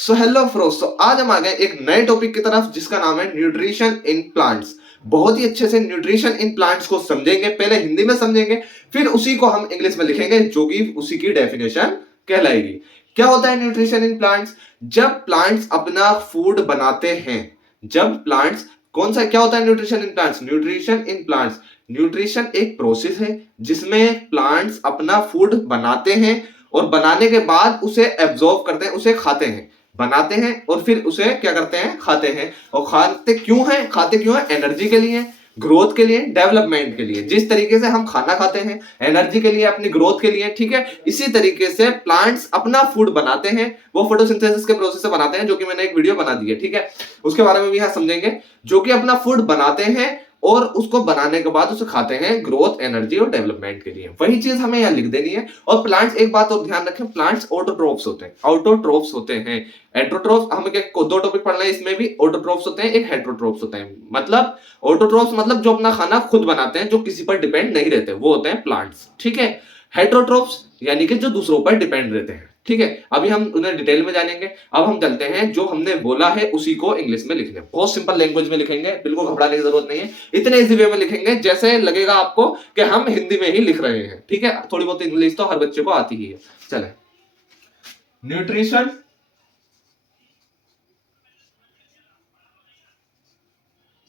So hello Frost, तो आज हम आ गए एक नए टॉपिक की तरफ जिसका नाम है न्यूट्रिशन इन प्लांट्स। बहुत ही अच्छे से न्यूट्रिशन इन प्लांट्स को समझेंगे, पहले हिंदी में समझेंगे, फिर उसी को हम इंग्लिश में लिखेंगे जो कि उसी की डेफिनेशन कहलाएगी। क्या होता है न्यूट्रिशन इन प्लांट्स? जब प्लांट्स अपना फूड बनाते हैं, जब प्लांट्स कौन सा क्या होता है nutrition in plants? Nutrition in plants, nutrition एक प्रोसेस है जिसमें प्लांट्स अपना फूड बनाते हैं और बनाने के बाद उसे एब्जॉर्ब करते हैं, उसे खाते हैं। बनाते हैं और फिर उसे क्या करते हैं? खाते हैं। और खाते क्यों हैं? खाते क्यों हैं? एनर्जी के लिए, ग्रोथ के लिए, डेवलपमेंट के लिए। जिस तरीके से हम खाना खाते हैं एनर्जी के लिए, अपनी ग्रोथ के लिए, ठीक है, इसी तरीके से प्लांट्स अपना फूड बनाते हैं। वो फोटोसिंथेसिस के प्रोसेस से बनाते हैं, जो कि मैंने एक वीडियो बना दी है, ठीक है, उसके बारे में भी यहाँ समझेंगे। जो कि अपना फूड बनाते हैं और उसको बनाने के बाद उसे खाते हैं ग्रोथ, एनर्जी और डेवलपमेंट के लिए। वही चीज हमें यहाँ लिख देनी है। और प्लांट्स, एक बात और ध्यान रखें, प्लांट्स ऑटोट्रोफ्स होते हैं, ऑटोट्रोफ्स होते हैं। एट्रोट्रोफ्स, हमें दो टॉपिक पढ़ना है इसमें भी। ऑटोट्रोफ्स होते हैं, एक हेट्रोट्रोफ्स होते हैं। मतलब ऑटोट्रोफ्स मतलब जो अपना खाना खुद बनाते हैं, जो किसी पर डिपेंड नहीं रहते, वो होते हैं प्लांट्स, ठीक है। हेट्रोट्रोफ्स यानी कि जो दूसरों पर डिपेंड रहते हैं, ठीक है। अभी हम उन्हें डिटेल में जानेंगे। अब हम चलते हैं, जो हमने बोला है उसी को इंग्लिश में लिखने, बहुत सिंपल लैंग्वेज में लिखेंगे, बिल्कुल घबराने की जरूरत नहीं है। इतने इजी वे में लिखेंगे जैसे लगेगा आपको कि हम हिंदी में ही लिख रहे हैं, ठीक है। थोड़ी बहुत इंग्लिश तो हर बच्चे को आती ही है। चले, nutrition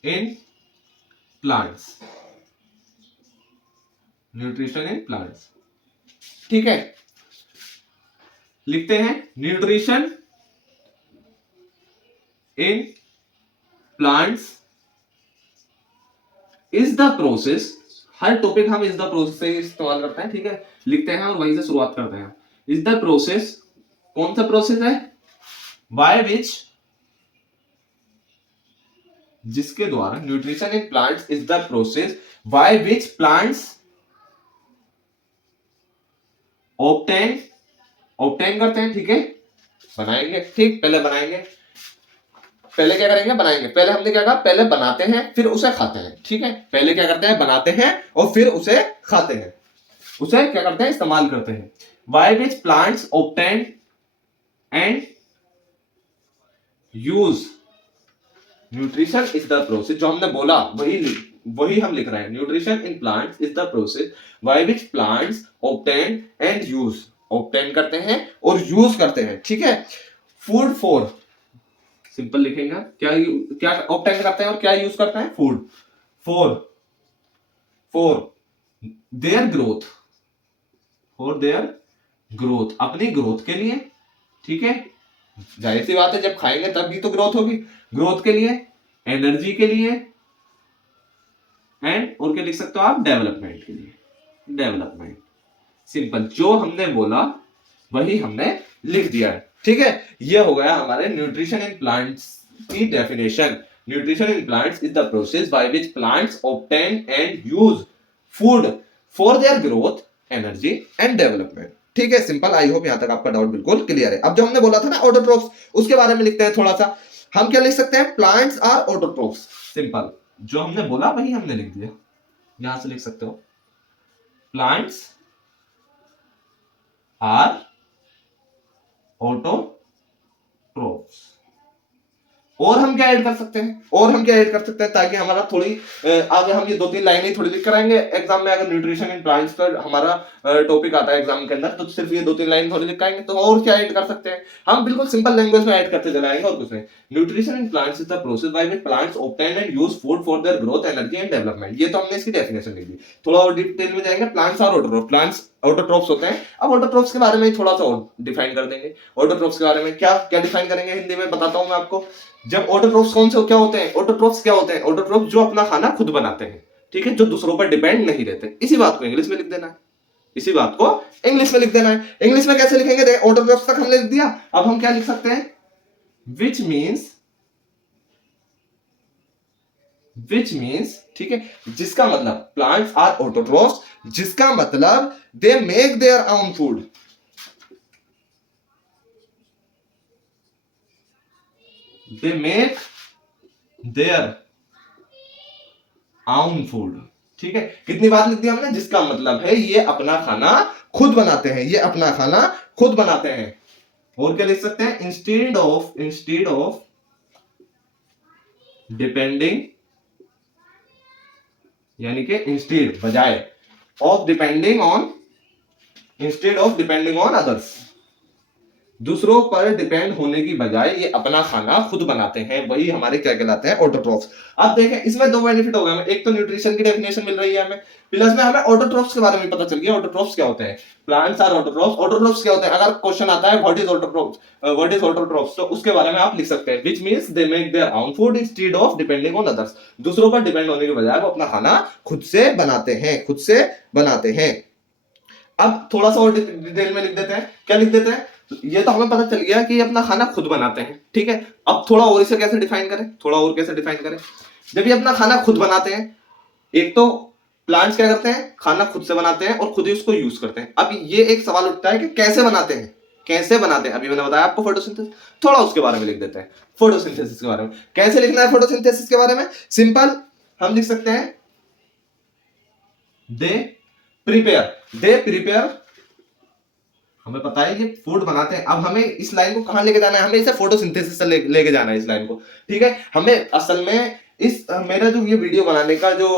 in plants, nutrition in plants, ठीक है। लिखते हैं nutrition in plants is the process. Her topic हम इज द प्रोसेस से इस्तेमाल करते हैं, ठीक है। लिखते हैं और वहीं से शुरुआत करते हैं। इज द प्रोसेस, कौन सा प्रोसेस है? बाय विच, जिसके द्वारा, nutrition in plants is the process by which plants obtain, obtain करते हैं, ठीक है, बनाएंगे, ठीक, पहले बनाएंगे, पहले क्या करेंगे? बनाएंगे। पहले हमने क्या कहा? पहले बनाते हैं फिर उसे खाते हैं, ठीक है। पहले क्या करते हैं? बनाते हैं और फिर उसे खाते हैं, उसे क्या करते हैं? इस्तेमाल करते हैं। By which plants obtain and use, nutrition is the process, जो हमने बोला वही हम लिख रहे हैं। Nutrition in plants is the process by which plants obtain and use, obtain करते हैं और यूज करते हैं, ठीक है, फूड फॉर, सिंपल लिखेंगे, क्या ऑब्टेन करते हैं और क्या यूज करते हैं? Food for, for their growth, for their growth, अपनी ग्रोथ के लिए, ठीक है। जाहिर सी बात है, जब खाएंगे तब भी तो ग्रोथ होगी। ग्रोथ के लिए, एनर्जी के लिए, एंड और क्या लिख सकते हो आप? डेवलपमेंट के लिए, डेवलपमेंट। सिंपल, जो हमने बोला वही हमने लिख दिया है, ठीक है। ये हो गया हमारे न्यूट्रिशन इन प्लांट्स की definition. Nutrition in plants is the process by which plants obtain and use food for their growth, energy and development, ठीक है। सिंपल, आई होप यहां तक आपका डाउट बिल्कुल क्लियर है। अब जो हमने बोला था ना ऑटोट्रोफ्स, उसके बारे में लिखते हैं थोड़ा सा। हम क्या लिख सकते हैं? Plants are autotrophs. सिंपल, जो हमने बोला वही हमने लिख दिया। यहां से लिख सकते हो प्लांट्स आर ऑटोट्रोफ्स। और हम क्या ऐड कर सकते हैं? और हम क्या ऐड कर सकते हैं ताकि हमारा थोड़ी आगे हम ये दो तीन लाइनें थोड़ी लिख कर आएंगे एग्जाम में। अगर न्यूट्रिशन इन प्लांट्स पर हमारा टॉपिक आता है एग्जाम के अंदर, तो सिर्फ ये दो तीन लाइन थोड़ी लिख आएंगे। तो और क्या ऐड कर सकते हैं? हम बिल्कुल सिंपल लैंग्वेज में ऐड करते चले आएंगे और कुछ नहीं। Nutrition in plants is the process by which plants obtain and use food for their growth, energy and development. ये तो हमने इसकी डेफिनेशन लिख दी। थोड़ा और डिटेल में जाएंगे। Plants are autotroph, plants autotrophs होते हैं। अब ऑटोट्रोफ्स के बारे में थोड़ा सा और डिफाइन कर देंगे। ऑटोट्रोफ्स के बारे में क्या क्या डिफाइन करेंगे हिंदी में बताता हूं मैं आपको। जब ऑटोट्रोफ्स कौन से क्या होते हैं? ऑटोट्रोफ्स क्या होते हैं? ऑटोट्रोफ्स जो अपना खाना खुद बनाते हैं, ठीक है, जो दूसरों पर डिपेंड नहीं रहते। इसी बात को इंग्लिश में लिख देना है, इसी बात को इंग्लिश में लिख देना है। इंग्लिश में कैसे लिखेंगे? देख, ऑटोट्रोफ्स तक हमने लिख दिया। अब हम क्या लिख सकते हैं? विच मीन्स, ठीक है, जिसका मतलब प्लांट्स आर ऑटोट्रोफ्स, जिसका मतलब they make their own food, they make their own food, ठीक है। कितनी बार लिख दिया हमने? जिसका मतलब है ये अपना खाना खुद बनाते हैं, ये अपना खाना खुद बनाते हैं, और क्या लिख सकते हैं, इंस्टेड ऑफ डिपेंडिंग, यानी कि इंस्टेड बजाय of depending on, instead of depending on others, दूसरों पर डिपेंड होने की बजाय ये अपना खाना खुद बनाते हैं, वही हमारे क्या कहलाते हैं, ऑटोट्रॉफ्स। अब देखें इसमें दो बेनिफिट हो गए हमें, एक तो न्यूट्रिशन की डेफिनेशन मिल रही है हमें, प्लस में हमें ऑटोट्रॉफ्स के बारे में पता चल गया, ऑटोट्रॉफ्स क्या होते हैं, प्लांट्स आर ऑटोट्रॉफ्स। ऑटोट्रॉफ्स क्या होते हैं, अगर क्वेश्चन आता है what is autotrophs, what is autotrophs, तो उसके बारे में आप लिख सकते हैं, which means they make their own food instead of depending on others, दूसरों पर डिपेंड होने के बजाय वो अपना खाना खुद से बनाते हैं, खुद से बनाते हैं। अब थोड़ा सा और डिटेल में लिख देते हैं, क्या लिख देते हैं, ये तो हमें पता चल गया कि ये अपना खाना खुद बनाते हैं, ठीक है। अब थोड़ा और इसे कैसे डिफाइन करें, थोड़ा और कैसे डिफाइन करें, जब ये अपना खाना खुद बनाते हैं, एक तो प्लांट्स क्या करते हैं, खाना खुद से बनाते हैं और खुद ही उसको यूज करते हैं। अब ये एक सवाल उठता है कि कैसे बनाते हैं, कैसे बनाते हैं, अभी मैंने बताया आपको फोटोसिंथेसिस, थोड़ा उसके बारे में लिख देते हैं, फोटोसिंथेसिस के बारे में। कैसे लिखना है फोटोसिंथेसिस के बारे में, सिंपल हम लिख सकते हैं, दे प्रिपेयर, हमें पता है ये फूड बनाते हैं। अब हमें इस लाइन को कहां लेके जाना है, हमें इसे फोटोसिंथेसिस से लेके जाना है इस लाइन को, ठीक है। हमें असल में इस मेरा जो ये वीडियो बनाने का जो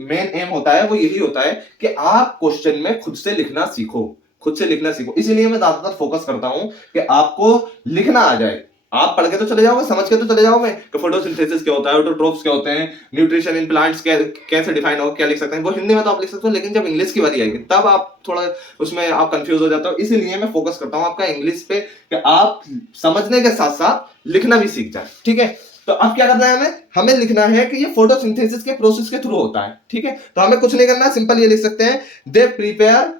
मेन एम होता है वो यही होता है कि आप क्वेश्चन में खुद से लिखना सीखो, खुद से लिखना सीखो। इसीलिए मैं ज्यादातर फोकस करता हूं कि आपको लिखना आ जाए। आप पढ़ के तो चले जाओगे, समझ के तो चले जाओगे कि फोटोसिंथेसिस क्या होता है, ऑटोट्रोफ्स क्या होते हैं, न्यूट्रिशन इन प्लांट्स कैसे डिफाइन हो, क्या लिख सकते हैं, वो हिंदी में तो आप लिख सकते हो, लेकिन जब इंग्लिश की बारी आएगी तब आप थोड़ा उसमें आप कंफ्यूज हो जाते हो। इसीलिए मैं फोकस करता हूं आपका इंग्लिश पे कि आप समझने के साथ साथ लिखना भी सीख जाए, ठीक है। तो अब क्या करना है, हमें लिखना है कि ये फोटोसिंथेसिस के प्रोसेस के थ्रू होता है, ठीक है। तो हमें कुछ नहीं करना, सिंपल ये लिख सकते हैं, they prepare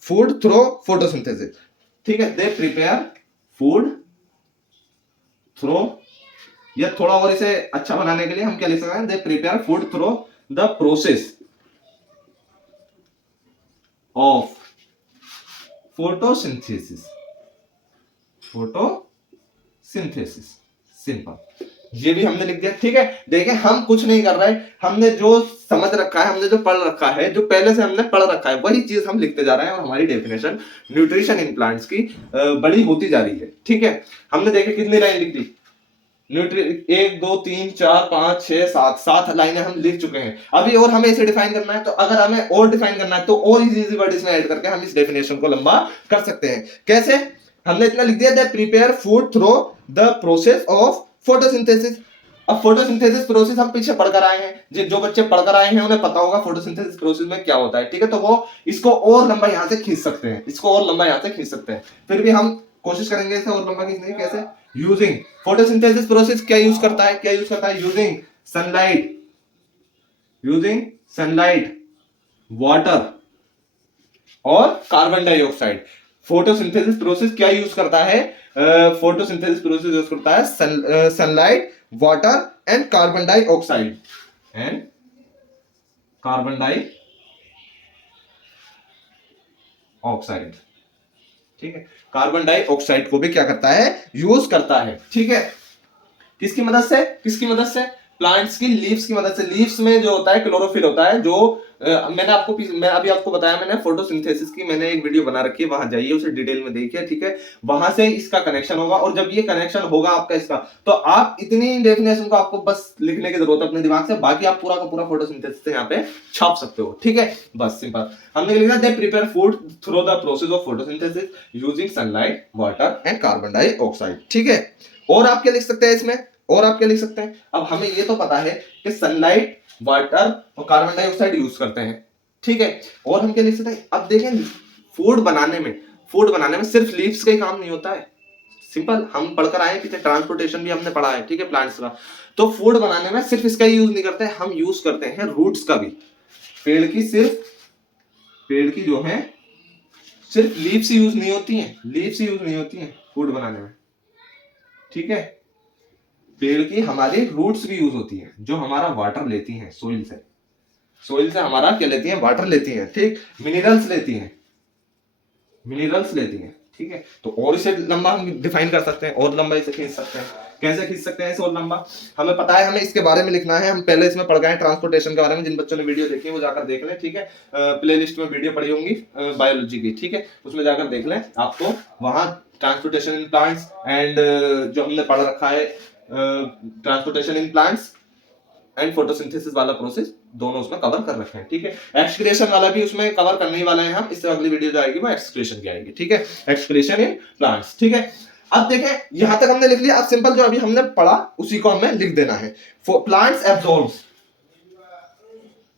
food through photosynthesis, ठीक है। दे प्रिपेयर फूड थ्रू, या थोड़ा और इसे अच्छा बनाने के लिए हम क्या लिख सकते हैं, they prepare food through the process of photosynthesis, simple, ये भी हमने लिख दिया, ठीक है। देखिए हम कुछ नहीं कर रहे, हमने जो समझ रखा है, हमने जो पढ़ रखा है, जो पहले से हमने पढ़ रखा है, वही चीज हम लिखते जा रहे हैं और हमारी डेफिनेशन न्यूट्रिशन इन प्लांट्स की बड़ी होती जा रही है, ठीक है। हमने देखे कितनी लाइन लिख दी, एक दो तीन चार पांच छह सात लाइनें हम लिख चुके हैं। अभी और हमें इसे डिफाइन करना है, तो अगर हमें और डिफाइन करना है तो और इजी वर्ड इसमें ऐड करके हम इस डेफिनेशन को लंबा कर सकते हैं। कैसे, हमने इतना लिख दिया, they prepare food through the process of photosynthesis. अब फोटोसिंथेसिस प्रोसेस हम पीछे पढ़कर आए हैं, जो बच्चे पढ़कर आए हैं उन्हें पता होगा फोटोसिंथेसिस प्रोसेस में क्या होता है, ठीक है। तो वो इसको और लंबा यहां से खींच सकते हैं, इसको और लंबा यहां से खींच सकते हैं। फिर भी हम कोशिश करेंगे इसे और लंबा खींचने की। कैसे, यूजिंग फोटोसिंथेसिस प्रोसेस क्या यूज करता है, यूजिंग सनलाइट, वाटर और कार्बन डाइऑक्साइड। फोटोसिंथेसिस प्रोसेस क्या यूज करता है, फोटोसिंथेसिस प्रोसेस यूज करता है sunlight, water and carbon dioxide, ठीक है। कार्बन डाइऑक्साइड को भी क्या करता है, यूज करता है, ठीक है। किसकी मदद से, प्लांट्स की लीव्स की मदद से। लीव्स में जो होता है क्लोरोफिल होता है, जो मैं अभी आपको बताया, मैंने फोटोसिंथेसिस की मैंने एक वीडियो बना रखी है, वहां जाइए उसे डिटेल में देखिए, ठीक है। वहां से इसका कनेक्शन होगा, और जब ये कनेक्शन होगा आपका इसका, तो आप इतनी डेफिनेशन को आपको बस लिखने की जरूरत है अपने दिमाग से, बाकी आप पूरा का पूरा फोटोसिंथेसिस यहाँ पे छाप सकते हो, ठीक है। बस सिंपल हमने लिखा, they prepare food through the process of photosynthesis using sunlight, water and carbon dioxide, ठीक है। और आप क्या लिख सकते हैं इसमें, अब हमें ये तो पता है कि सनलाइट, वाटर और कार्बन डाइऑक्साइड यूज करते हैं, ठीक है। और हम क्या लिख सकते हैं, अब देखें फूड बनाने में सिर्फ लीव्स का ही काम नहीं होता है, सिंपल हम पढ़कर आए पीछे, ट्रांसपोर्टेशन भी हमने पढ़ा है, ठीक है, प्लांट्स का। तो फूड बनाने में सिर्फ इसका ही यूज नहीं करते, हम यूज करते हैं रूट्स का भी। पेड़ की जो है सिर्फ लीव्स यूज नहीं होती हैं फूड बनाने में, ठीक है। पेड़ की हमारी रूट्स भी यूज होती हैं, जो हमारा वाटर लेती हैं सोइल से हमारा क्या लेती हैं, वाटर लेती हैं, ठीक। मिनरल्स लेती हैं, ठीक है। तो और इसे लंबा हम डिफाइन कर सकते हैं, और लंबा इसे खींच सकते हैं, कैसे खींच सकते हैं सोल लंबा, हमें पता है, हमें इसके बारे में लिखना है। हम पहले इसमें पढ़ गए हैं ट्रांसपोर्टेशन के बारे में, जिन बच्चों ने वीडियो देखी है वो जाकर देख लें, ठीक है। प्लेलिस्ट में वीडियो पड़ी होंगी बायोलॉजी की, ठीक है, उसमें जाकर देख लें, आपको वहां ट्रांसपोर्टेशन इन प्लांट्स एंड जो हमने पढ़ रखा है transportation in plants and photosynthesis वाला प्रोसेस दोनों उसमें कवर कर रखे हैं, ठीक है। एक्सक्रीशन वाला भी उसमें कवर करने ही वाले हैं हम, इससे अगली वीडियो जो आएगी वो एक्सक्रीशन की आएगी, ठीक है, एक्सक्रीशन इन प्लांट्स, ठीक है। अब देखें यहां तक हमने लिख लिया, अब सिंपल जो अभी हमने पढ़ा उसी को हमें लिख देना है। प्लांट्स एब्जॉर्ब्स,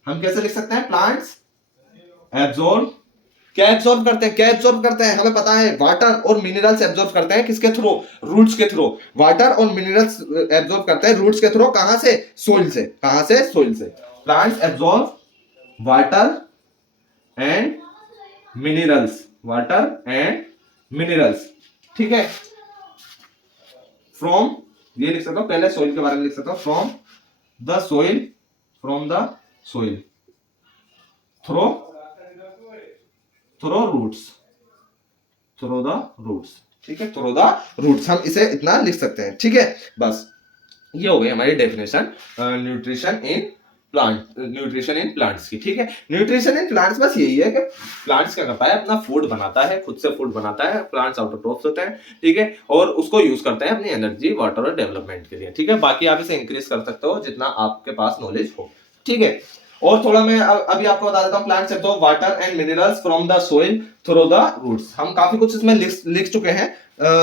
हम कैसे लिख सकते हैं, प्लांट्स एब्जॉर्ब, क्या एब्जॉर्ब करते हैं, क्या एब्जॉर्ब करते हैं, हमें पता है वाटर और मिनरल्स एब्जॉर्ब करते हैं, किसके थ्रू, रूट्स के थ्रू। वाटर और मिनरल्स एब्जॉर्ब करते हैं रूट्स के थ्रू, कहां से, सोइल से, कहां से, सोइल से। Plants absorb water and minerals, water and minerals, ठीक है, फ्रॉम, ये लिख सकता हूं, पहले सोइल के बारे में लिख सकता हूं, from the soil, from the soil, through roots, through the roots, ठीक है, थ्रो द रूट्स, हम इसे इतना लिख सकते हैं, ठीक है। बस ये हो गई हमारी definition nutrition in plant, nutrition in plants की, ठीक है। न्यूट्रिशन इन प्लांट्स बस यही है कि प्लांट्स क्या करता है, अपना फूड बनाता है, खुद से फूड बनाता है, प्लांट्स आउटरक्रॉप्स होते हैं, ठीक है, और उसको यूज करते हैं अपनी एनर्जी, वाटर और डेवलपमेंट के लिए, ठीक है। बाकी आप इसे इंक्रीज कर सकते हो जितना आपके पास नॉलेज हो, ठीक है। और थोड़ा मैं अभी आपको बता देता हूँ, plants absorb water and minerals from the soil through the roots. हम काफी कुछ इसमें लिख चुके हैं,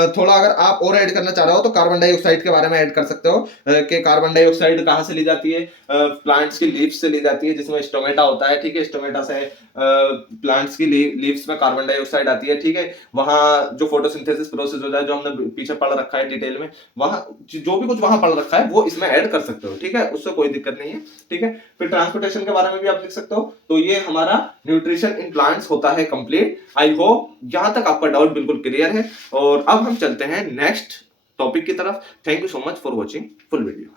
थोड़ा अगर आप और ऐड करना चाह रहे हो तो कार्बन डाइऑक्साइड के बारे में ऐड कर सकते हो, कि कार्बन डाइऑक्साइड कहां से ली जाती है, प्लांट्स की लीव्स से ली जाती है, जिसमें स्टोमेटा होता है, ठीक है, स्टोमेटा से प्लांट्स की लीव्स में कार्बन डाइऑक्साइड आती है, ठीक है। वहां जो फोटोसिंथेसिस प्रोसेस होता है, जो हमने पीछे पढ़ रखा है डिटेल में, वहां जो भी कुछ वहां पढ़ रखा है वो इसमें ऐड कर सकते हो, ठीक है, उससे कोई दिक्कत नहीं है, ठीक है। फिर ट्रांसपोर्टेशन के बारे में भी आप लिख सकते हो। तो ये हमारा न्यूट्रिशन इन प्लांट्स होता है कंप्लीट। आई होप यहां तक आपका डाउट बिल्कुल क्लियर है, और अब हम चलते हैं नेक्स्ट टॉपिक की तरफ। Thank you so much for watching full video.